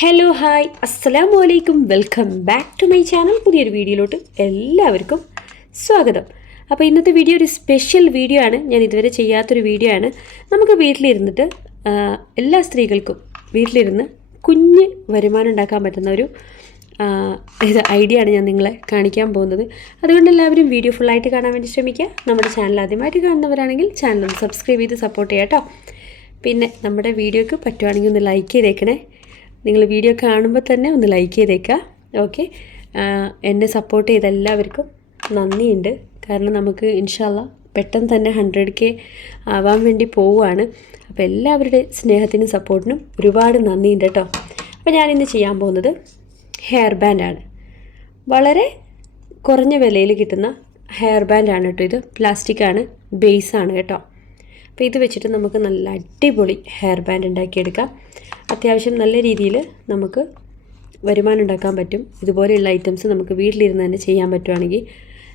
Hello hi അസ്സലാമു അലൈക്കും welcome back to my channel പുതിയൊരു വീഡിയോയിലോട്ട് എല്ലാവർക്കും സ്വാഗതം. അപ്പോൾ ഇന്നത്തെ വീഡിയോ ഒരു സ്പെഷ്യൽ വീഡിയോ ആണ്. ഞാൻ ഇതുവരെ ചെയ്യാത്തൊരു വീഡിയോ ആണ്. നമുക്ക് വീട്ടിലിരുന്നിട്ട് എല്ലാ സ്ത്രീകൾക്കും വീട്ടിലിരുന്ന് കുഞ്ഞ് വരുമാനം ഉണ്ടാക്കാൻ പറ്റുന്ന ഒരു ഇത് ഐഡിയ ആണ് ഞാൻ നിങ്ങളെ കാണിക്കാൻ പോകുന്നത്. അതുകൊണ്ട് എല്ലാവരും വീഡിയോ ഫുള്ളായിട്ട് കാണാൻ വേണ്ടി ശ്രമിക്കുക. നമ്മുടെ ചാനൽ ആദ്യമായിട്ട് കാണുന്നവരാണെങ്കിൽ ചാനൽ സബ്സ്ക്രൈബ് ചെയ്ത് സപ്പോർട്ട് ചെയ്യാം കേട്ടോ പിന്നെ നമ്മുടെ വീഡിയോക്ക് പറ്റുവാണെങ്കിൽ ഒന്ന് ലൈക്ക് ചെയ്തേക്കണേ. നിങ്ങൾ വീഡിയോ കാണുമ്പോൾ തന്നെ ഒന്ന് ലൈക്ക് ചെയ്തേക്കുക. ഓക്കെ എന്നെ സപ്പോർട്ട് ചെയ്ത എല്ലാവർക്കും നന്ദിയുണ്ട്. കാരണം നമുക്ക് ഇൻഷാല്ല പെട്ടെന്ന് തന്നെ ഹൺഡ്രഡ് കെ ആവാൻ വേണ്ടി പോവുകയാണ്. അപ്പോൾ എല്ലാവരുടെ സ്നേഹത്തിനും സപ്പോർട്ടിനും ഒരുപാട് നന്ദിയുണ്ട് കേട്ടോ. അപ്പോൾ ഞാനിന്ന് ചെയ്യാൻ പോകുന്നത് ഹെയർ ബാൻഡാണ് വളരെ കുറഞ്ഞ വിലയിൽ കിട്ടുന്ന ഹെയർ ബാൻഡാണ് കേട്ടോ ഇത്. പ്ലാസ്റ്റിക്കാണ് ബേസാണ് കേട്ടോ. അപ്പോൾ ഇത് വെച്ചിട്ട് നമുക്ക് നല്ല അടിപൊളി ഹെയർ ബാൻഡ് ഉണ്ടാക്കിയെടുക്കാം. അത്യാവശ്യം നല്ല രീതിയിൽ നമുക്ക് വരുമാനം ഉണ്ടാക്കാൻ പറ്റും. ഇതുപോലെയുള്ള ഐറ്റംസ് നമുക്ക് വീട്ടിലിരുന്ന് തന്നെ ചെയ്യാൻ പറ്റുവാണെങ്കിൽ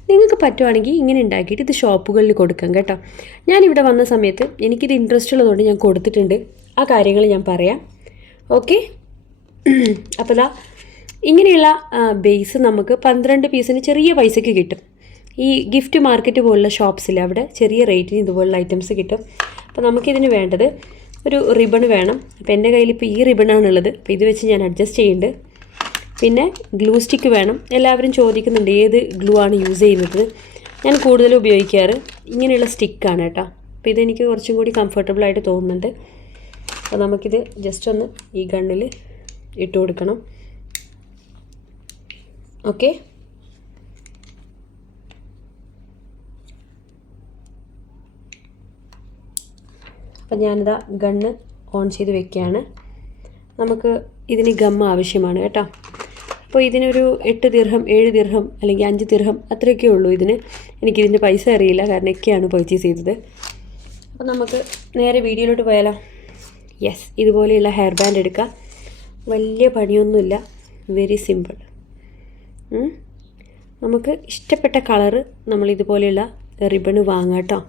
നിങ്ങൾക്ക് പറ്റുവാണെങ്കിൽ ഇങ്ങനെ ഉണ്ടാക്കിയിട്ട് ഇത് ഷോപ്പുകളിൽ കൊടുക്കാം കേട്ടോ. ഞാനിവിടെ വന്ന സമയത്ത് എനിക്കിത് ഇൻട്രസ്റ്റ് ഉള്ളതുകൊണ്ട് ഞാൻ കൊടുത്തിട്ടുണ്ട്. ആ കാര്യങ്ങൾ ഞാൻ പറയാം. ഓക്കെ അപ്പോൾ ഇങ്ങനെയുള്ള ബേസ് നമുക്ക് പന്ത്രണ്ട് പീസിന് ചെറിയ പൈസയ്ക്ക് കിട്ടും. ഈ ഗിഫ്റ്റ് മാർക്കറ്റ് പോലുള്ള ഷോപ്സിൽ അവിടെ ചെറിയ റേറ്റിന് ഇതുപോലുള്ള ഐറ്റംസ് കിട്ടും. അപ്പോൾ നമുക്കിതിന് വേണ്ടത് ഒരു റിബൺ വേണം. അപ്പോൾ എന്റെ കയ്യിൽ ഇപ്പോൾ ഈ റിബണാണുള്ളത് അപ്പോൾ ഇത് വെച്ച് ഞാൻ അഡ്ജസ്റ്റ് ചെയ്യുന്നുണ്ട്. പിന്നെ ഗ്ലൂ സ്റ്റിക്ക് വേണം. എല്ലാവരും ചോദിക്കുന്നുണ്ട് ഏത് ഗ്ലൂ ആണ് യൂസ് ചെയ്യുന്നത്. ഞാൻ കൂടുതൽ ഉപയോഗിക്കാറ് ഇങ്ങനെയുള്ള സ്റ്റിക്കാണ് കേട്ടോ. അപ്പോൾ ഇതെനിക്ക് കുറച്ചും കൂടി കംഫർട്ടബിൾ ആയിട്ട് തോന്നുന്നുണ്ട്. അപ്പോൾ നമുക്കിത് ജസ്റ്റ് ഒന്ന് ഈ ഗണ്ണിൽ ഇട്ട് കൊടുക്കണം. ഓക്കെ അപ്പം ഞാനിതാ ഗണ്ണ് ഓൺ ചെയ്ത് വെക്കുകയാണ്. നമുക്ക് ഇതിന് ഗം ആവശ്യമാണ് കേട്ടോ. അപ്പോൾ ഇതിനൊരു എട്ട് ദീർഘം ഏഴ് ദീർഘം അല്ലെങ്കിൽ അഞ്ച് ദീർഘം അത്രയൊക്കെ ഉള്ളൂ ഇതിന്. എനിക്കിതിന്റെ പൈസ അറിയില്ല കാരണം ഒക്കെയാണ് പർച്ചേസ് ചെയ്തത്. അപ്പോൾ നമുക്ക് നേരെ വീഡിയോയിലോട്ട് പോയാലോ? യെസ് ഇതുപോലെയുള്ള ഹെയർ ബാൻഡ് എടുക്കുക. വലിയ പണിയൊന്നുമില്ല. വെരി സിമ്പിൾ നമുക്ക് ഇഷ്ടപ്പെട്ട കളറ് നമ്മൾ ഇതുപോലെയുള്ള റിബണ് വാങ്ങാം കേട്ടോ.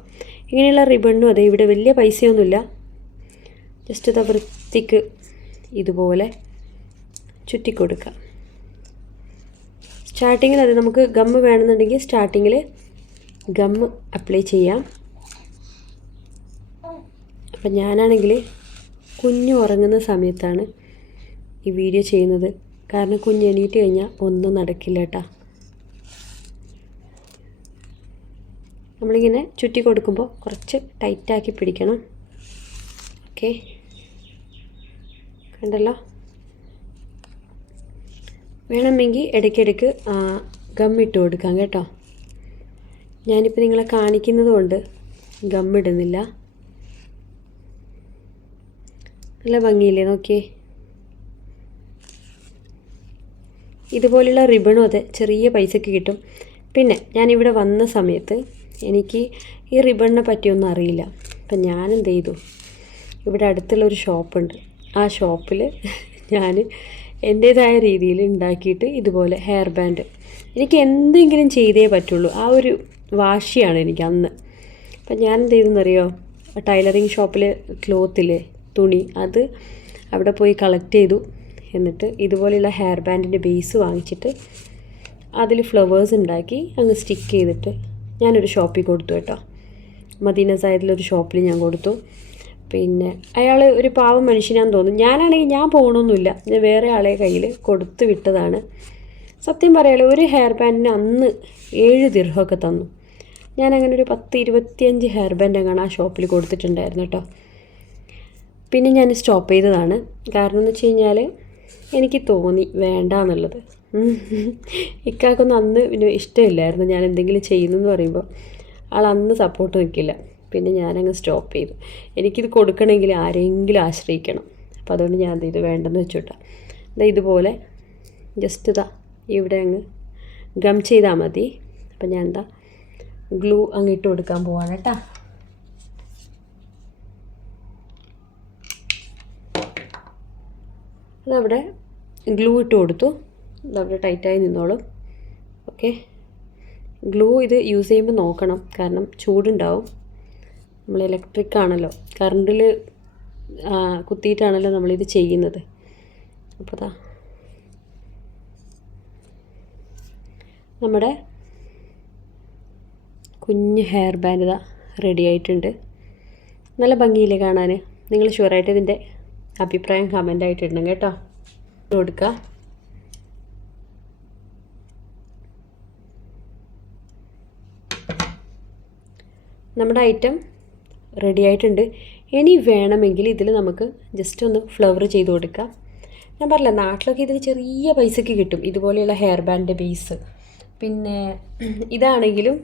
ഇങ്ങനെയുള്ള റിബണും അതെ ഇവിടെ വലിയ പൈസയൊന്നുമില്ല. ജസ്റ്റ് ഇത് വൃത്തിക്ക് ഇതുപോലെ ചുറ്റിക്കൊടുക്കാം. സ്റ്റാർട്ടിങ്ങിൽ അത് നമുക്ക് ഗമ്മ് വേണമെന്നുണ്ടെങ്കിൽ സ്റ്റാർട്ടിങ്ങിൽ ഗമ്മ് അപ്ലൈ ചെയ്യാം. അപ്പം ഞാനാണെങ്കിൽ കുഞ്ഞു ഉറങ്ങുന്ന സമയത്താണ് ഈ വീഡിയോ ചെയ്യുന്നത്. കാരണം കുഞ്ഞ് എണീറ്റ് കഴിഞ്ഞാൽ ഒന്നും നടക്കില്ല കേട്ടോ. നമ്മളിങ്ങനെ ചുറ്റി കൊടുക്കുമ്പോൾ കുറച്ച് ടൈറ്റാക്കി പിടിക്കണം. ഓക്കെ കണ്ടല്ലോ? വേണമെങ്കിൽ ഇടയ്ക്കിടയ്ക്ക് ഗം ഇട്ട് കൊടുക്കാം കേട്ടോ. ഞാനിപ്പോൾ നിങ്ങളെ കാണിക്കുന്നത് കൊണ്ട് ഗം ഇടുന്നില്ല. നല്ല ഭംഗിയില്ലേ നോക്കിയേ? ഇതുപോലെയുള്ള റിബണും അതെ ചെറിയ പൈസക്ക് കിട്ടും. പിന്നെ ഞാനിവിടെ വന്ന സമയത്ത് എനിക്ക് ഈ റിബണിനെ പറ്റിയൊന്നും അറിയില്ല. അപ്പം ഞാൻ എന്ത് ചെയ്തു ഇവിടെ അടുത്തുള്ള ഒരു ഷോപ്പുണ്ട്. ആ ഷോപ്പിൽ ഞാൻ എന്റേതായ രീതിയിൽ ഉണ്ടാക്കിയിട്ട് ഇതുപോലെ ഹെയർ ബാൻഡ്. എനിക്ക് എന്തെങ്കിലും ചെയ്തേ പറ്റുള്ളൂ. ആ ഒരു വാശിയാണ് എനിക്ക് അന്ന്. അപ്പം ഞാൻ എന്ത് ചെയ്തെന്നറിയോ ടൈലറിങ് ഷോപ്പിലെ ക്ലോത്തിൽ തുണി അത് അവിടെ പോയി കളക്ട് ചെയ്തു. എന്നിട്ട് ഇതുപോലെയുള്ള ഹെയർ ബാൻഡിന്റെ ബേസ് വാങ്ങിച്ചിട്ട് അതിൽ ഫ്ലവേഴ്സ് ഉണ്ടാക്കി അങ്ങ് സ്റ്റിക്ക് ചെയ്തിട്ട് ഞാനൊരു ഷോപ്പിൽ കൊടുത്തു കേട്ടോ. മദീന സായദിലൊരു ഷോപ്പിൽ ഞാൻ കൊടുത്തു. പിന്നെ അയാൾ ഒരു പാവം മനുഷ്യനാന്ന് തോന്നുന്നു. ഞാനാണെങ്കിൽ ഞാൻ പോകണമെന്നില്ല ഞാൻ വേറെ ആളെ കയ്യിൽ കൊടുത്തു വിട്ടതാണ്. സത്യം പറയാളെ ഒരു ഹെയർ ബാൻഡിന് അന്ന് ഏഴ് ദീർഘമൊക്കെ തന്നു. ഞാനങ്ങനെ ഒരു പത്ത് ഇരുപത്തിയഞ്ച് ഹെയർ ബാൻഡ് അങ്ങനെ ആ ഷോപ്പിൽ കൊടുത്തിട്ടുണ്ടായിരുന്നു കേട്ടോ. പിന്നെ ഞാൻ സ്റ്റോപ്പ് ചെയ്തതാണ്. കാരണം എന്ന് വെച്ച് കഴിഞ്ഞാൽ എനിക്ക് തോന്നി വേണ്ട എന്നുള്ളത് ഇക്കാക്കൊന്നും അന്ന് പിന്നെ ഇഷ്ടമില്ലായിരുന്നു. ഞാൻ എന്തെങ്കിലും ചെയ്യുന്നെന്ന് പറയുമ്പോൾ ആൾ അന്ന് സപ്പോർട്ട് നിൽക്കില്ല പിന്നെ ഞാനങ്ങ് സ്റ്റോപ്പ് ചെയ്തു. എനിക്കിത് കൊടുക്കണമെങ്കിൽ ആരെങ്കിലും ആശ്രയിക്കണം. അപ്പോൾ അതുകൊണ്ട് ഞാൻ ഇത് വേണ്ടെന്ന് വെച്ചോട്ടാ. ഇതാ ഇതുപോലെ ജസ്റ്റ് ഇതാ ഇവിടെ അങ്ങ് ഗം ചെയ്താൽ മതി. അപ്പം ഞാൻ എന്താ ഗ്ലൂ അങ്ങ് ഇട്ട് കൊടുക്കാൻ പോവാണ് കേട്ടോ. അതവിടെ ഗ്ലൂ ഇട്ട് കൊടുത്തു. അതവിടെ ടൈറ്റായി നിന്നോളും. ഓക്കെ. ഗ്ലൂ ഇത് യൂസ് ചെയ്യുമ്പോൾ നോക്കണം. കാരണം ചൂടുണ്ടാവും. നമ്മൾ ഇലക്ട്രിക് ആണല്ലോ. കറണ്ടിൽ കുത്തിയിട്ടാണല്ലോ നമ്മളിത് ചെയ്യുന്നത്. അപ്പോൾ ദാ. നമ്മുടെ കുഞ്ഞ് ഹെയർ ബാൻഡ് ഇതാ റെഡി ആയിട്ടുണ്ട്. നല്ല ഭംഗിയില്ലേ കാണാൻ നിങ്ങൾ ഷുവറായിട്ട് ഇതിന്റെ അഭിപ്രായം കമന്റ് ആയിട്ട് ഇടണം കേട്ടോ. കൊടുക്കുക നമ്മുടെ ഐറ്റം റെഡി ആയിട്ടുണ്ട്. ഇനി വേണമെങ്കിൽ ഇതിൽ നമുക്ക് ജസ്റ്റ് ഒന്ന് ഫ്ലവർ ചെയ്ത് കൊടുക്കാം. ഞാൻ പറഞ്ഞില്ല നാട്ടിലൊക്കെ ഇതിന് ചെറിയ പൈസയ്ക്ക് കിട്ടും. ഇതുപോലെയുള്ള ഹെയർ ബാൻഡ് ബേസ് പിന്നെ ഇതാണെങ്കിലും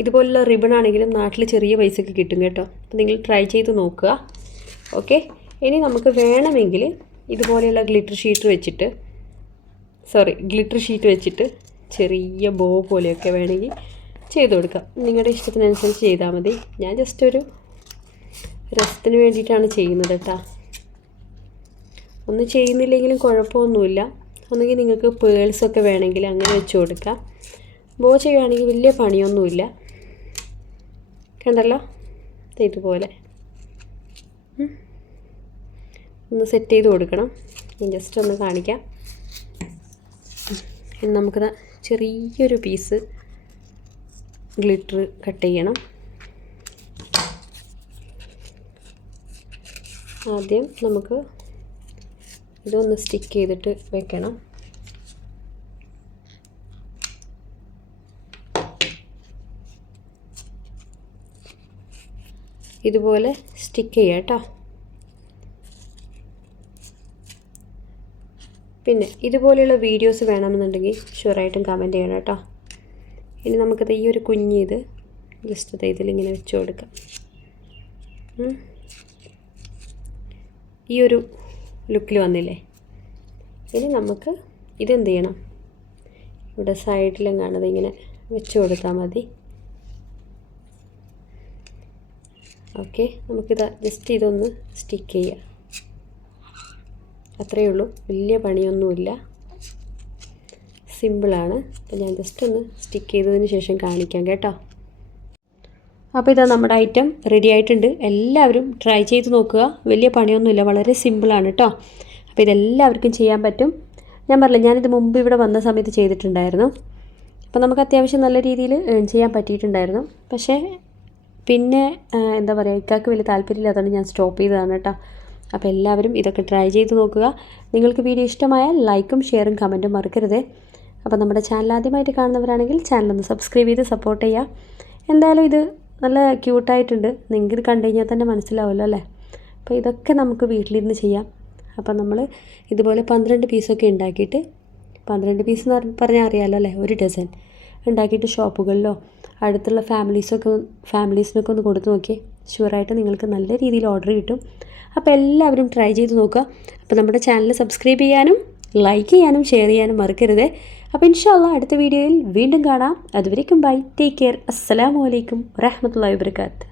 ഇതുപോലുള്ള റിബൺ ആണെങ്കിലും നാട്ടിൽ ചെറിയ പൈസയ്ക്ക് കിട്ടും കേട്ടോ. അപ്പോൾ നിങ്ങൾ ട്രൈ ചെയ്ത് നോക്കുക. ഓക്കെ ഇനി നമുക്ക് വേണമെങ്കിൽ ഇതുപോലെയുള്ള ഗ്ലിറ്റർ ഷീറ്റ് വെച്ചിട്ട് സോറി ഗ്ലിറ്റർ ഷീറ്റ് വെച്ചിട്ട് ചെറിയ ബോ പോലെയൊക്കെ വേണമെങ്കിൽ ചെയ്ത് കൊടുക്കാം. നിങ്ങളുടെ ഇഷ്ടത്തിനനുസരിച്ച് ചെയ്താൽ മതി. ഞാൻ ജസ്റ്റ് ഒരു രസത്തിന് വേണ്ടിയിട്ടാണ് ചെയ്യുന്നത് കേട്ടോ. ഒന്ന് ചെയ്യുന്നില്ലെങ്കിലും കുഴപ്പമൊന്നുമില്ല. ഒന്നുകിൽ നിങ്ങൾക്ക് പേൾസൊക്കെ വേണമെങ്കിൽ അങ്ങനെ വെച്ച് കൊടുക്കാം. ബോ ചെയ്യുകയാണെങ്കിൽ വലിയ പണിയൊന്നുമില്ല. കണ്ടല്ലോ? ഇതുപോലെ. ഒന്ന് സെറ്റ് ചെയ്ത് കൊടുക്കണം. ഞാൻ ജസ്റ്റ് ഒന്ന് കാണിക്കാം. ഇനി നമുക്കിത് ചെറിയൊരു പീസ് ഗ്ലിറ്റർ കട്ട് ചെയ്യണം. ആദ്യം നമുക്ക് ഇതൊന്ന് സ്റ്റിക്ക് ചെയ്തിട്ട് വെക്കണം. ഇതുപോലെ സ്റ്റിക്ക് ചെയ്യാം കേട്ടോ. പിന്നെ ഇതുപോലെയുള്ള വീഡിയോസ് വേണമെന്നുണ്ടെങ്കിൽ ഷുവറായിട്ടും കമന്റ് ചെയ്യണം കേട്ടോ. ഇനി നമുക്കത് ഈ ഒരു കുഞ്ഞിത് ജസ്റ്റ് ഇതിലിങ്ങനെ വെച്ച് കൊടുക്കാം. ഈ ഒരു ലുക്കിൽ വന്നില്ലേ? ഇനി നമുക്ക് ഇതെന്ത് ചെയ്യണം? ഇവിടെ സൈഡിലും കാണാതെ ഇങ്ങനെ വെച്ച് കൊടുത്താൽ മതി. ഓക്കെ നമുക്കിത് ജസ്റ്റ് ഇതൊന്ന് സ്റ്റിക്ക് ചെയ്യാം. അത്രയേ ഉള്ളൂ. വലിയ പണിയൊന്നുമില്ല. സിമ്പിളാണ് അപ്പോൾ ഞാൻ ജസ്റ്റ് ഒന്ന് സ്റ്റിക്ക് ചെയ്തതിന് ശേഷം കാണിക്കാം കേട്ടോ. അപ്പോൾ ഇതാ നമ്മുടെ ഐറ്റം റെഡി ആയിട്ടുണ്ട്. എല്ലാവരും ട്രൈ ചെയ്ത് നോക്കുക. വലിയ പണിയൊന്നുമില്ല. വളരെ സിമ്പിളാണ് കേട്ടോ. അപ്പോൾ ഇതെല്ലാവർക്കും ചെയ്യാൻ പറ്റും. ഞാൻ പറഞ്ഞില്ല ഞാനിത് മുമ്പ് ഇവിടെ വന്ന സമയത്ത് ചെയ്തിട്ടുണ്ടായിരുന്നു. അപ്പോൾ നമുക്ക് അത്യാവശ്യം നല്ല രീതിയിൽ ചെയ്യാൻ പറ്റിയിട്ടുണ്ടായിരുന്നു. പക്ഷേ പിന്നെ എന്താ പറയുക ഇക്കാക്ക് വലിയ താല്പര്യമില്ലാത്തതുകൊണ്ട് ഞാൻ സ്റ്റോപ്പ് ചെയ്തതാണ് കേട്ടോ. അപ്പോൾ എല്ലാവരും ഇതൊക്കെ ട്രൈ ചെയ്ത് നോക്കുക. നിങ്ങൾക്ക് വീഡിയോ ഇഷ്ടമായാൽ ലൈക്കും ഷെയറും കമന്റും മറക്കരുത്. അപ്പോൾ നമ്മുടെ ചാനൽ ആദ്യമായിട്ട് കാണുന്നവരാണെങ്കിൽ ചാനൽ ഒന്ന് സബ്സ്ക്രൈബ് ചെയ്ത് സപ്പോർട്ട് ചെയ്യുക. എന്തായാലും ഇത് നല്ല ക്യൂട്ടായിട്ടുണ്ട് നിങ്ങൾക്ക് ഇത് കണ്ടു കഴിഞ്ഞാൽ തന്നെ മനസ്സിലാവുമല്ലോ അല്ലേ? അപ്പോൾ ഇതൊക്കെ നമുക്ക് വീട്ടിലിരുന്ന് ചെയ്യാം. അപ്പോൾ നമ്മൾ ഇതുപോലെ പന്ത്രണ്ട് പീസൊക്കെ ഉണ്ടാക്കിയിട്ട് പന്ത്രണ്ട് പീസ് എന്ന് പറഞ്ഞ- പറഞ്ഞാൽ അറിയാമല്ലോ അല്ലേ? ഒരു ഡസൻ ഉണ്ടാക്കിയിട്ട് ഷോപ്പുകളിലോ അടുത്തുള്ള ഫാമിലീസൊക്കെ ഫാമിലീസിനൊക്കെ ഒന്ന് കൊടുത്തു നോക്കിയേ. ഷുവറായിട്ട് നിങ്ങൾക്ക് നല്ല രീതിയിൽ ഓർഡർ കിട്ടും. അപ്പോൾ എല്ലാവരും ട്രൈ ചെയ്ത് നോക്കുക. അപ്പോൾ നമ്മുടെ ചാനൽ സബ്സ്ക്രൈബ് ചെയ്യാനും ലൈക്ക് ചെയ്യാനും ഷെയർ ചെയ്യാനും മറക്കരുത്. അപ്പോൾ ഇൻഷാല്ല അടുത്ത വീഡിയോയിൽ വീണ്ടും കാണാം. അതുവരേക്കും ബൈ ടേക്ക് കെയർ അസ്സലാമു അലൈക്കും വാബർക്കാത്ത്